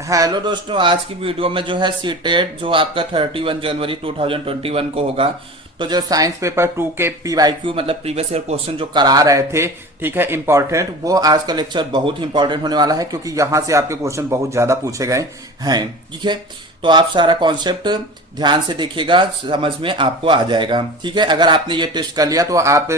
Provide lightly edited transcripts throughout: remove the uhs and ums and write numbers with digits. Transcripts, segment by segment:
Hello दोस्तों, आज की वीडियो में जो है सीटेट जो आपका 31 जनवरी 2021 को होगा, तो जो साइंस पेपर 2 के पीवाईक्यू मतलब प्रीवियस ईयर क्वेश्चन जो करा रहे थे, ठीक है, इंपॉर्टेंट, वो आज का लेक्चर बहुत ही इंपॉर्टेंट होने वाला है क्योंकि यहां से आपके क्वेश्चन बहुत ज्यादा पूछे गए हैं। ठीक है, तो आप सारा कॉन्सेप्ट ध्यान से देखिएगा, समझ में आपको आ जाएगा। ठीक है, अगर आपने ये टेस्ट कर लिया तो आप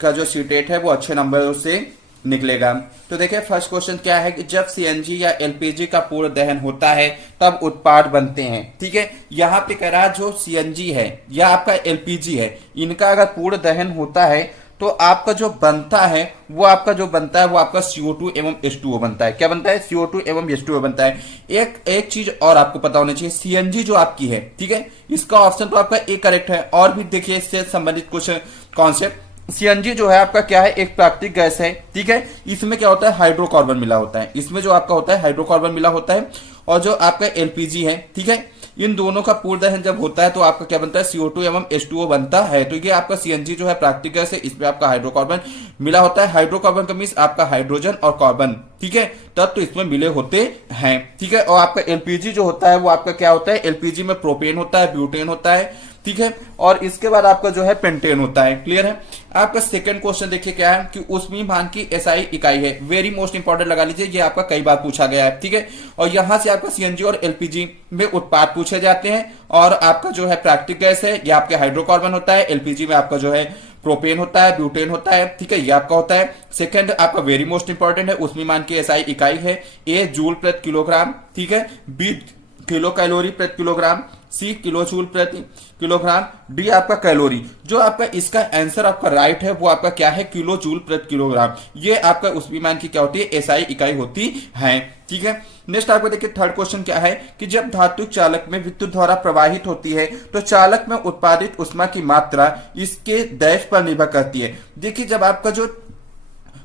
का जो सीटेट है वो अच्छे नंबरों से निकलेगा। तो देखिए फर्स्ट क्वेश्चन क्या है कि जब सीएनजी या एलपीजी का पूर्ण दहन होता है तब उत्पाद बनते हैं। ठीक है, यहाँ पे कह रहा जो सीएनजी है या आपका एलपीजी है, इनका अगर पूर्ण दहन होता है तो आपका जो बनता है वो आपका CO2 एवं H2O बनता है। क्या बनता है? CO2 एवं H2O बनता है। एक चीज और आपको पता होना चाहिए, सीएनजी जो आपकी है, ठीक है, इसका ऑप्शन तो आपका ए करेक्ट है। और भी देखिए इससे संबंधित कुछ कॉन्सेप्ट। सीएनजी जो है आपका क्या है, एक प्राकृतिक गैस है। ठीक है, इसमें क्या होता है, हाइड्रोकार्बन मिला होता है। इसमें जो आपका होता है हाइड्रोकार्बन मिला होता है। और जो आपका एलपीजी है, ठीक है, इन दोनों का पूर्ण दहन जब होता है तो आपका क्या बनता है, CO2 एवं H2O बनता है। तो ये आपका सीएनजी जो है प्राकृतिक गैस है, इसमें आपका हाइड्रोकार्बन मिला होता है। हाइड्रोकार्बन का मीन्स आपका हाइड्रोजन और कार्बन, ठीक है, तब तो इसमें मिले होते हैं। ठीक है, और आपका एलपीजी जो होता है वो आपका क्या होता है, एलपीजी में प्रोपेन होता है, ब्यूटेन होता है। ठीक है, और इसके बाद आपका जो है पेंटेन होता है। क्लियर है? आपका सेकंड क्वेश्चन देखिए क्या है कि ऊष्मीयमान की एसआई इकाई है। वेरी मोस्ट इंपॉर्टेंट लगा लीजिए, ये आपका कई बार पूछा गया है। ठीक है, और यहां से आपका सीएनजी और एलपीजी में उत्पाद पूछे जाते हैं। और आपका जो है प्राकृतिक गैस है, ये आपके हाइड्रोकार्बन होता है। एलपीजी में आपका जो है प्रोपेन होता है, ब्यूटेन होता है। ठीक है, ये आपका होता है। सेकंड आपका वेरी मोस्ट इंपॉर्टेंट है, ऊष्मीयमान की एसआई इकाई है। ए जूल प्रति किलोग्राम, ठीक है, बी किलो कैलोरी प्रति किलोग्राम, सी किलो जूल प्रति किलोग्राम, डी आपका कैलोरी। जो आपका इसका आंसर आपका राइट है वो आपका क्या है, किलो जूल प्रति किलोग्राम। ये आपका ऊष्मीयमान की क्या होती है, एसआई इकाई होती है। ठीक है, नेक्स्ट आपको देखिए थर्ड क्वेश्चन क्या है कि जब धातु चालक में विद्युत धारा प्रवाहित होती है तो चालक में उत्पादित ऊष्मा की मात्रा इसके दैश पर निर्भर करती है। देखिए जब आपका जो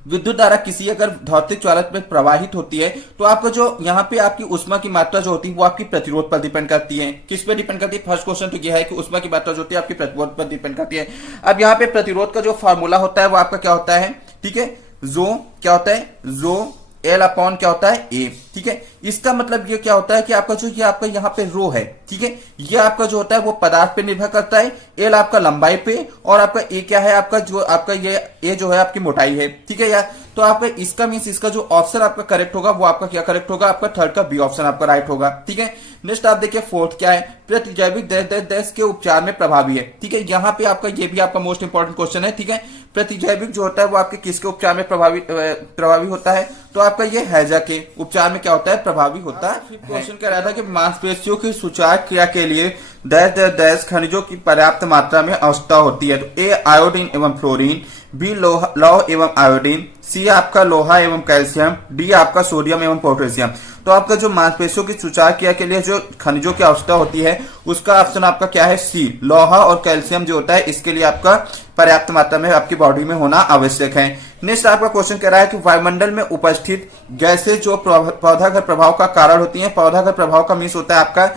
विद्युत धारा किसी अगर भौतिक चालक में प्रवाहित होती है तो आपका जो यहाँ पे आपकी ऊष्मा की मात्रा जो होती है वो आपकी प्रतिरोध पर डिपेंड करती है। किस पे डिपेंड करती है? फर्स्ट क्वेश्चन तो यह है कि ऊष्मा की मात्रा जो होती है आपकी प्रतिरोध पर डिपेंड करती है। अब यहाँ पे प्रतिरोध का जो फॉर्मूला होता है वो आपका क्या होता है, ठीक है, जो क्या होता है, जो एल अपॉन क्या होता है, ए। ठीक है, इसका मतलब ये क्या होता है कि आपका जो ये आपका यहाँ पे रो है, ठीक है, ये आपका जो होता है वो पदार्थ पे निर्भर करता है। एल आपका लंबाई पे, और आपका ए क्या है, आपका जो आपका ये ए जो है आपकी मोटाई है। ठीक है यार, तो आपका इसका मीन्स इसका जो ऑप्शन आपका करेक्ट होगा वो आपका क्या करेक्ट होगा, आपका थर्ड का बी ऑप्शन आपका राइट होगा। ठीक है, नेक्स्ट आप देखिए फोर्थ क्या है, प्रतिजैविक देश के उपचार में प्रभावी है। ठीक है, यहाँ पे आपका ये भी आपका मोस्ट इंपॉर्टेंट क्वेश्चन है। ठीक है, प्रतिजैविक जो होता है वो आपके किसके उपचार में प्रभावी होता है, तो आपका ये हैजा के उपचार में क्या होता है, प्रभावी होता है। क्वेश्चन कह रहा था कि मांसपेशियों की सुचारू क्रिया के लिए डैश खनिजों की पर्याप्त मात्रा में आवश्यकता होती है। तो ए आयोडीन एवं फ्लोरीन, बी लौह एवं आयोडीन, सी आपका लोहा एवं कैल्शियम, डी आपका सोडियम एवं पोटेशियम। तो आपका जो मांसपेशियों की सुचारू क्रिया के लिए जो खनिजों की आवश्यकता होती है उसका ऑप्शन आपका क्या है, सी लोहा और कैल्शियम जो होता है इसके लिए आपका पर्याप्त मात्रा में आपकी बॉडी में होना आवश्यक है। नेक्स्ट आपका क्वेश्चन कह रहा है कि वायुमंडल में उपस्थित गैसें जो पौधागत प्रभाव का कारण होती है। पौधागत प्रभाव का मीन्स होता है आपका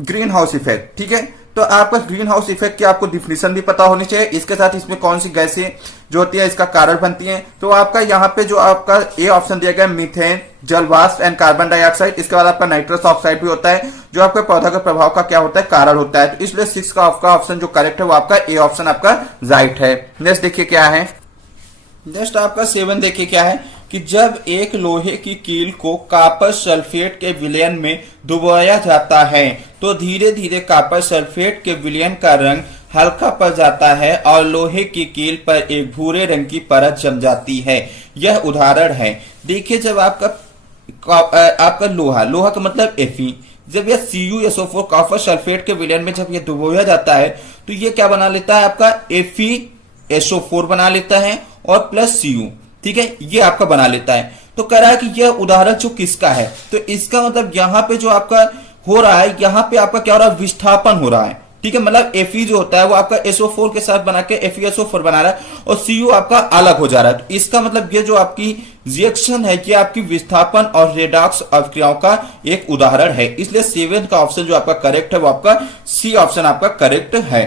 ग्रीन हाउस इफेक्ट। ठीक है, तो आपका ग्रीन हाउस इफेक्ट की आपको डिफिनेशन भी पता होनी चाहिए, इसके साथ इसमें कौन सी गैसें जो होती है इसका कारण बनती हैं। तो आपका यहाँ पे जो आपका ए ऑप्शन दिया गया मीथेन, जलवाष्प एंड कार्बन डाइऑक्साइड। इसके बाद आपका नाइट्रस ऑक्साइड भी होता है जो आपका पौधा का प्रभाव का क्या होता है, कारण होता है। तो इसलिए 6 का आपका ऑप्शन जो करेक्ट है वो आपका ए ऑप्शन आपका राइट है। नेक्स्ट देखिए क्या है, नेक्स्ट आपका 7 देखिए क्या है कि जब एक लोहे की कील को कॉपर सल्फेट के विलयन में डुबोया जाता है तो धीरे धीरे कॉपर सल्फेट के विलयन का रंग हल्का पड़ जाता है और लोहे की कील पर एक भूरे रंग की परत जम जाती है। यह उदाहरण है। देखिए जब आपका लोहा का मतलब Fe, जब यह CuSO4 कॉपर सल्फेट के विलयन में जब यह डुबोया जाता है तो ये क्या बना लेता है, आपका FeSO4 बना लेता है और प्लस Cu। ठीक है, ये आपका बना लेता है। तो कह रहा है कि यह उदाहरण जो किसका है, तो इसका मतलब यहाँ पे जो आपका हो रहा है, यहाँ पे आपका क्या हो रहा है, विस्थापन हो रहा है। ठीक है, मतलब Fe जो होता है वो आपका SO4 के साथ बना के FeSO4 बना रहा है और Cu आपका अलग हो जा रहा है। तो इसका मतलब ये जो आपकी रिएक्शन है कि आपकी विस्थापन और रेडॉक्स अभिक्रियाओं का एक उदाहरण है। इसलिए 7 का ऑप्शन जो आपका करेक्ट है वो आपका सी ऑप्शन आपका करेक्ट है।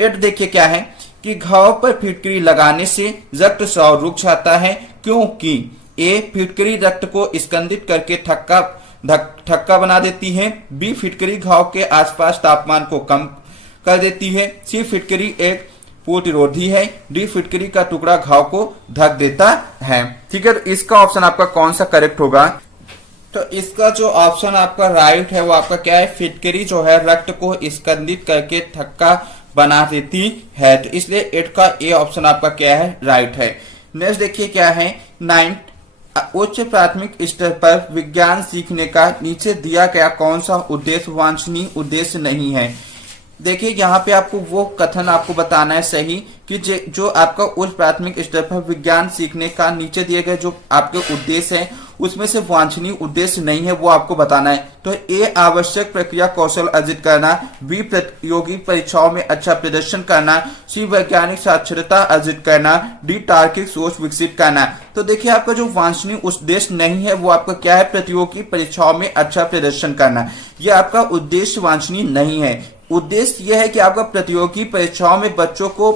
8 देखिए क्या है कि घाव पर फिटकरी लगाने से रक्तस्राव रुक जाता है क्योंकि ए फिटकरी रक्त को स्कंदित करके थक्का थक्का बना देती है। बी फिटकरी घाव के आसपास तापमान को कम कर देती है। सी फिटकरी एक प्रतिरोधी है। डी फिटकरी का टुकड़ा घाव को ढक देता है। ठीक है, तो इसका ऑप्शन आपका कौन सा करेक्ट होगा? तो इसका जो ऑप्शन आपका राइट है वो आपका क्या है? फिटकरी जो है रक्त को स्कंदित करके थक्का बना देती है, तो इसलिए 8 का ए ऑप्शन आपका क्या है? राइट है। नेक्स्ट देखिए क्या है, 9 उच्च प्राथमिक स्तर पर विज्ञान सीखने का नीचे दिया गया कौन सा उद्देश्य वांछनीय उद्देश्य नहीं है? देखिए यहाँ पे आपको वो कथन आपको बताना है सही कि जो आपका उच्च प्राथमिक स्तर पर विज्ञान सीखने का नीचे दिए गए जो आपके उद्देश्य हैं उसमें से वांछनीय उद्देश्य नहीं है, वो आपको बताना है। तो ए आवश्यक प्रक्रिया कौशल अर्जित करना, बी प्रतियोगी परीक्षाओं में अच्छा प्रदर्शन करना, सी वैज्ञानिक साक्षरता अर्जित करना, डी तार्किक सोच विकसित करना। तो देखिए आपका जो वांछनीय उद्देश्य नहीं है वो आपका क्या है? प्रतियोगी परीक्षाओं में अच्छा प्रदर्शन करना, ये आपका उद्देश्य वांछनीय नहीं है। उद्देश्य यह है कि आपका प्रतियोगी परीक्षाओं में बच्चों को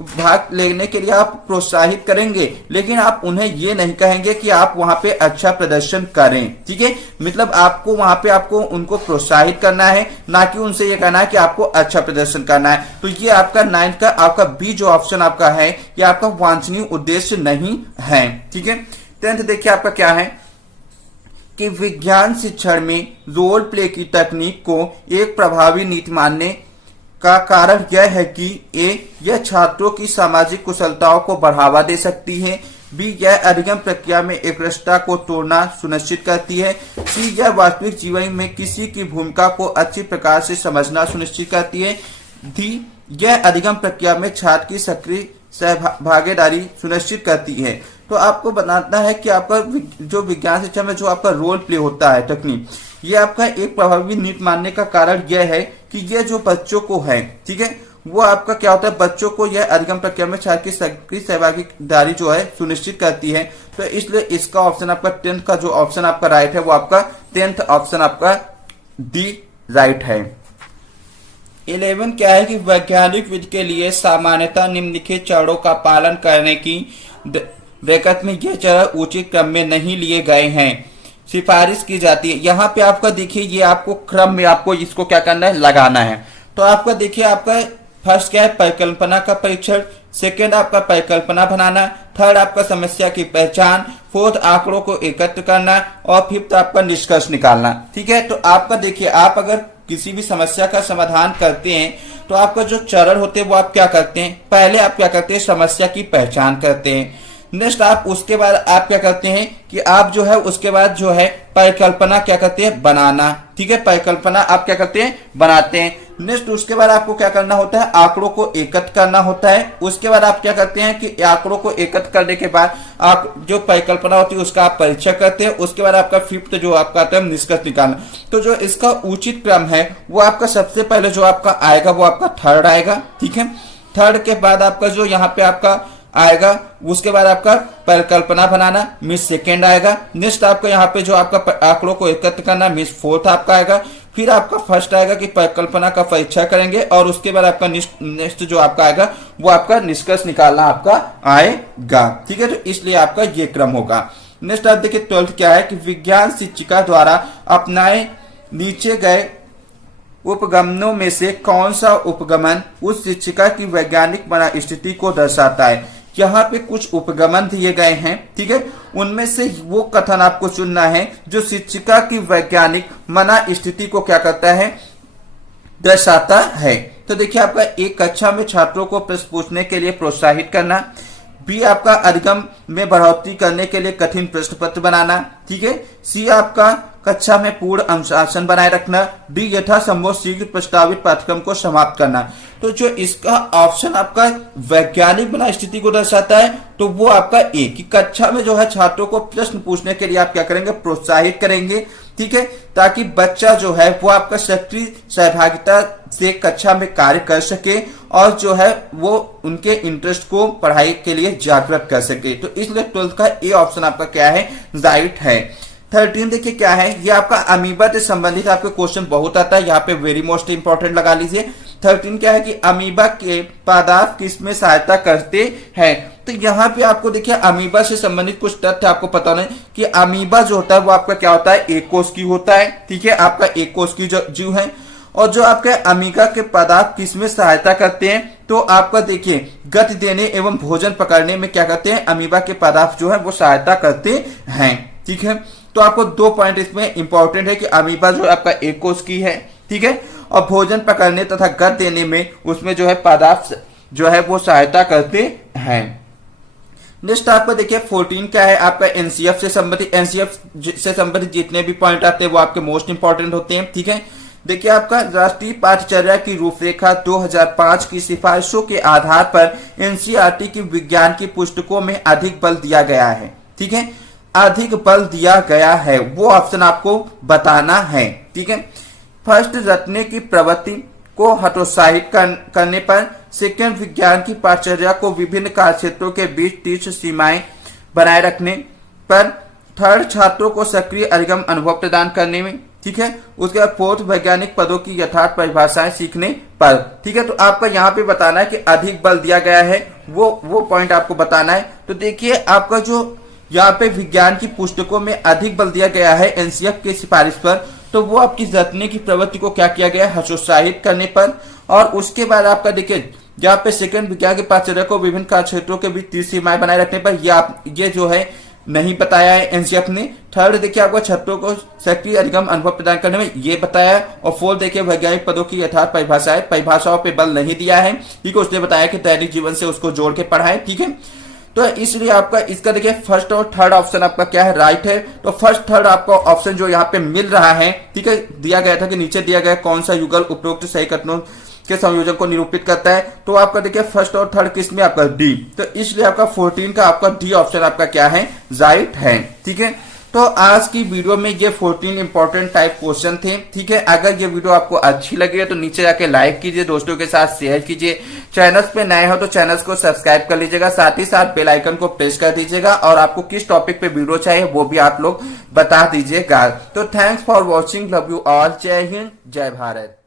भाग लेने के लिए आप प्रोत्साहित करेंगे, लेकिन आप उन्हें ये नहीं कहेंगे कि आप वहां पे अच्छा प्रदर्शन करें। ठीक है, मतलब आपको वहां पे आपको उनको प्रोत्साहित करना है, ना कि उनसे ये कहना है कि आपको अच्छा प्रदर्शन करना है। तो ये आपका 9 का आपका बी जो ऑप्शन आपका है ये आपका वांछनीय उद्देश्य नहीं है। ठीक है, 10th देखिए आपका क्या है कि विज्ञान शिक्षण में रोल प्ले की तकनीक को एक प्रभावी नीति मानने का कारण यह है कि ए यह छात्रों की सामाजिक कुशलताओं को बढ़ावा दे सकती है, बी यह अधिगम प्रक्रिया में एकरसता को तोड़ना सुनिश्चित करती है, सी यह वास्तविक जीवन में किसी की भूमिका को अच्छी प्रकार से समझना सुनिश्चित करती है, डी यह अधिगम प्रक्रिया में छात्र की सक्रिय सहभागीदारी सुनिश्चित करती है। तो आपको बताना है कि आपका जो विज्ञान शिक्षा में जो आपका रोल प्ले होता है तकनीक, ये आपका एक प्रभावी नीति मानने का कारण यह है कि ये जो बच्चों को है, ठीक है, वो आपका क्या होता है? बच्चों को यह अधिगम प्रक्रिया में छात्र की सक्रिय सहभागीदारी जो है सुनिश्चित करती है। तो इसलिए इसका ऑप्शन आपका 10th का जो ऑप्शन आपका राइट है वो आपका 10th ऑप्शन आपका डी राइट है। 11 क्या है कि वैज्ञानिक विधि के लिए सामान्यतः निम्नलिखित चरणों का पालन करने की ब्रैकेट में ये चरण उचित क्रम में नहीं लिए गए हैं, सिफारिश की जाती है। यहाँ पे आपका देखिए ये आपको क्रम में आपको इसको क्या करना है? लगाना है। तो आपका देखिए आपका फर्स्ट क्या है? परिकल्पना का परीक्षण, सेकेंड आपका परिकल्पना बनाना, थर्ड आपका समस्या की पहचान, फोर्थ आंकड़ों को एकत्र करना और फिफ्थ आपका निष्कर्ष निकालना। ठीक है, तो आपका देखिए आप अगर किसी भी समस्या का समाधान करते हैं तो आपका जो चरण होते हैं वो आप क्या करते हैं? पहले आप क्या करते हैं? समस्या की पहचान करते हैं। नेक्स्ट आप उसके बाद आप क्या करते हैं कि आप जो है उसके बाद जो है परिकल्पना क्या करते हैं? बनाना। ठीक है, परिकल्पना आप क्या करते हैं? बनाते हैं। नेक्स्ट उसके बाद आपको क्या करना होता है? आंकड़ों को एकत्र करना होता है। उसके बाद आप क्या करते हैं कि आंकड़ों को एकत्र करने के बाद आप जो परिकल्पना होती है उसका आप परीक्षण करते हैं। उसके बाद आपका फिफ्थ जो आपका आता है निष्कर्ष निकालना। तो जो इसका उचित क्रम है वो आपका सबसे पहले जो आपका आएगा वो आपका थर्ड आएगा। ठीक है, थर्ड के बाद आपका जो यहाँ पे आपका आएगा उसके बाद आपका परिकल्पना बनाना मिस सेकेंड आएगा। नेक्स्ट आपका यहाँ पे जो आपका आंकड़ों को एकत्र करना मिस फोर्थ आपका आएगा। फिर आपका फर्स्ट आएगा कि परिकल्पना का परीक्षण करेंगे और उसके बाद आपका नेक्स्ट जो आपका आएगा वो आपका निष्कर्ष निकालना आपका आएगा। ठीक है, तो इसलिए आपका ये क्रम होगा। नेक्स्ट आप देखिए 12th क्या है कि विज्ञान शिक्षिका द्वारा अपनाए नीचे गए उपगमनों में से कौन सा उपगमन उस शिक्षिका की वैज्ञानिक बना स्थिति को दर्शाता है? यहाँ पे कुछ उपगमन दिए गए हैं। ठीक है, उनमें से वो कथन आपको चुनना है जो शिक्षिका की वैज्ञानिक मना स्थिति को क्या करता है? दर्शाता है। तो देखिए आपका एक कक्षा में छात्रों को प्रश्न पूछने के लिए प्रोत्साहित करना, बी आपका अधिगम में बढ़ोतरी करने के लिए कठिन प्रश्न पत्र बनाना। ठीक है, सी आपका कक्षा में पूर्ण अनुशासन बनाए रखना, डी यथासंभव शीघ्र प्रस्तावित पाठ्यक्रम को समाप्त करना। तो जो इसका ऑप्शन आपका वैज्ञानिक बना स्थिति को दर्शाता है तो वो आपका ए की कक्षा में जो है छात्रों को प्रश्न पूछने के लिए आप क्या करेंगे? प्रोत्साहित करेंगे। ठीक है, ताकि बच्चा जो है वो आपका सक्रिय सहभागिता से कक्षा में कार्य कर सके और जो है वो उनके इंटरेस्ट को पढ़ाई के लिए जागृत कर सके। तो इसलिए 12th का ए ऑप्शन आपका क्या है? राइट है। 13 देखिए क्या है, ये आपका अमीबा से संबंधित आपके क्वेश्चन बहुत आता है, यहाँ पे वेरी मोस्ट इंपॉर्टेंट लगा लीजिए। 13 क्या है कि अमीबा के पदार्थ किसमें सहायता करते हैं। तो यहाँ पे आपको देखिए अमीबा से संबंधित कुछ तथ्य आपको पता होना है कि अमीबा जो होता है वो आपका क्या होता है, एक कोष की होता है। ठीक है, आपका एक कोष की जो जीव है। और जो आपके अमीबा के पदार्थ किसमें सहायता करते हैं, तो आपका देखिए गति देने एवं भोजन पकड़ने में क्या करते हैं, अमीबा के पदार्थ जो है वो सहायता करते हैं। ठीक है, तो आपको 2 पॉइंट इसमें इंपॉर्टेंट है कि अमीबा जो आपका एक कोष की है। ठीक है, और भोजन पकड़ने तथा गति देने में उसमें जो है पदार्थ जो है वो सहायता करते हैं। नेक्स्ट आपका देखिए 14 क्या है, आपका एनसीएफ से संबंधित, एनसीएफ से संबंधित जितने भी पॉइंट आते हैं वो आपके मोस्ट इंपॉर्टेंट होते हैं। ठीक है, देखिए आपका राष्ट्रीय पाठ्यचर्या की रूपरेखा 2005 की सिफारिशों के आधार पर एनसीईआरटी की विज्ञान की पुस्तकों में अधिक बल दिया गया है। ठीक है, अधिक बल दिया गया है वो ऑप्शन आपको बताना है। ठीक है, फर्स्ट रटने की प्रवृत्ति को हतोत्साहित करने पर, सेकंड विज्ञान की पाठ्यचर्या को विभिन्न कार्य क्षेत्रों के बीच तीक्ष्ण सीमाएं बनाए रखने पर, थर्ड छात्रों को सक्रिय अधिगम अनुभव प्रदान करने में। ठीक है, उसके बाद फोर्थ वैज्ञानिक पदों की यथार्थ परिभाषाएं सीखने पर। ठीक है, तो आपका यहाँ पे बताना है कि अधिक बल दिया गया है, वो पॉइंट आपको बताना है। तो देखिए आपका जो यहाँ पे विज्ञान की पुस्तकों में अधिक बल दिया गया है एनसीएफ की सिफारिश पर, तो वो आपकी रटने की प्रवृत्ति को क्या किया गया है, हतोत्साहित करने पर। और उसके बाद आपका देखिए यहाँ पे सेकंड विज्ञान के पाठ्यचर्या को विभिन्न कार्य क्षेत्रों के बीच तीक्ष्ण सीमाएं बनाए रखने पर, ये जो है नहीं बताया है एनसीएफ ने। थर्ड देखिए आपको छात्रों को सक्रिय अधिगम अनुभव प्रदान करने में ये बताया। और फोर्थ देखिए वैज्ञानिक पदों की यथार्थ परिभाषाओं पे बल नहीं दिया है। ठीक है, उसने बताया कि दैनिक जीवन से उसको जोड़ के पढ़ाए। ठीक है, तो इसलिए आपका इसका देखिए फर्स्ट और थर्ड ऑप्शन आपका क्या है, राइट है। तो फर्स्ट थर्ड आपका ऑप्शन जो यहाँ पे मिल रहा है, ठीक है, दिया गया था कि नीचे दिया गया कौन सा युगल उपरोक्त सही कथनों के संयोजन को निरूपित करता है, तो आपका देखिए फर्स्ट और थर्ड किस में आपका डी। तो इसलिए आपका 14 का आपका डी ऑप्शन आपका क्या है, राइट है। ठीक है, तो आज की वीडियो में ये 14 इंपॉर्टेंट टाइप क्वेश्चन थे। ठीक है, अगर ये वीडियो आपको अच्छी लगी है तो नीचे जाके लाइक कीजिए, दोस्तों के साथ शेयर कीजिए। चैनल पे नए हो तो चैनल को सब्सक्राइब कर लीजिएगा, साथ ही साथ बेल आइकन को प्रेस कर दीजिएगा। और आपको किस टॉपिक पे वीडियो चाहिए वो भी आप लोग बता दीजिएगा। तो thanks for watching, love you all, जय हिंद, जय भारत।